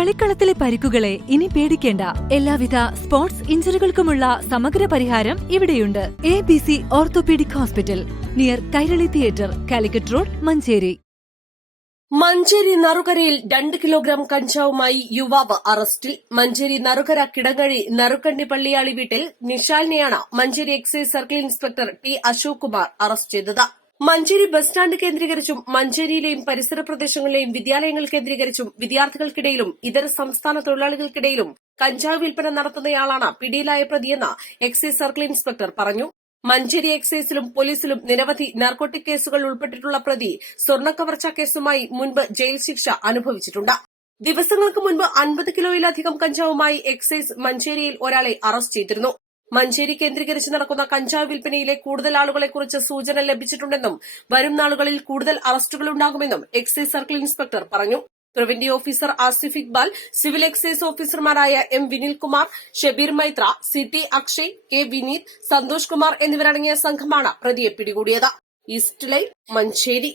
കളിക്കളത്തിലെ പരിക്കുകളെ ഇനി പേടിക്കേണ്ട. എല്ലാവിധ സ്പോർട്സ് ഇഞ്ചുറികൾക്കുമുള്ള സമഗ്ര പരിഹാരം ഇവിടെയുണ്ട്. ABC orthopaedic hospital, near Kairali theatre, Calicut road, Manjeri. Manjeri നറുകരയിൽ 2 കിലോഗ്രാം കഞ്ചാവുമായി യുവാവ് അറസ്റ്റിൽ. മഞ്ചേരി നറുകര കിടങ്ങഴി നറുക്കണ്ടി പള്ളിയാളി വീട്ടിൽ നിഷാലിനെയാണ് Manjeri excise circle inspector T Ashok Kumar arrest ചെയ്തത്. മഞ്ചേരി ബസ് സ്റ്റാൻഡ് കേന്ദ്രീകരിച്ചും മഞ്ചേരിയിലെയും പരിസര പ്രദേശങ്ങളിലെയും വിദ്യാലയങ്ങൾ കേന്ദ്രീകരിച്ചും വിദ്യാർത്ഥികൾക്കിടയിലും ഇതര സംസ്ഥാന തൊഴിലാളികൾക്കിടയിലും കഞ്ചാവ് വിൽപ്പന നടത്തുന്നയാളാണ് പിടിയിലായ പ്രതിയെന്ന് എക്സൈസ് സർക്കിൾ ഇൻസ്പെക്ടർ പറഞ്ഞു. മഞ്ചേരി എക്സൈസിലും പോലീസിലും നിരവധി നാർക്കോട്ടിക് കേസുകൾ ഉൾപ്പെട്ടിട്ടുള്ള പ്രതി സ്വർണ്ണക്കവർച്ചാ കേസുമായി മുൻപ് ജയിൽ ശിക്ഷ അനുഭവിച്ചിട്ടുണ്ട്. ദിവസങ്ങൾക്ക് മുൻപ് 50 കിലോയിലധികം കഞ്ചാവുമായി എക്സൈസ് മഞ്ചേരിയിൽ ഒരാളെ അറസ്റ്റ് ചെയ്തിരുന്നു. മഞ്ചേരി കേന്ദ്രീകരിച്ച് നടക്കുന്ന കഞ്ചാവ് വിൽപ്പനയിലെ കൂടുതൽ ആളുകളെക്കുറിച്ച് സൂചന ലഭിച്ചിട്ടുണ്ടെന്നും വരും നാളുകളിൽ കൂടുതൽ അറസ്റ്റുകൾ ഉണ്ടാകുമെന്നും എക്സൈസ് സർക്കിൾ ഇൻസ്പെക്ടർ പറഞ്ഞു. Preventive officer Asif Iqbal, civil excise ഓഫീസർമാരായ M Vinilkumar, Shabeer Maitra, CT Akshay, K Vineeth, Santhosh Kumar എന്നിവരടങ്ങിയ സംഘമാണ് പ്രതിയെ പിടികൂടിയത്. East Live, Manjeri.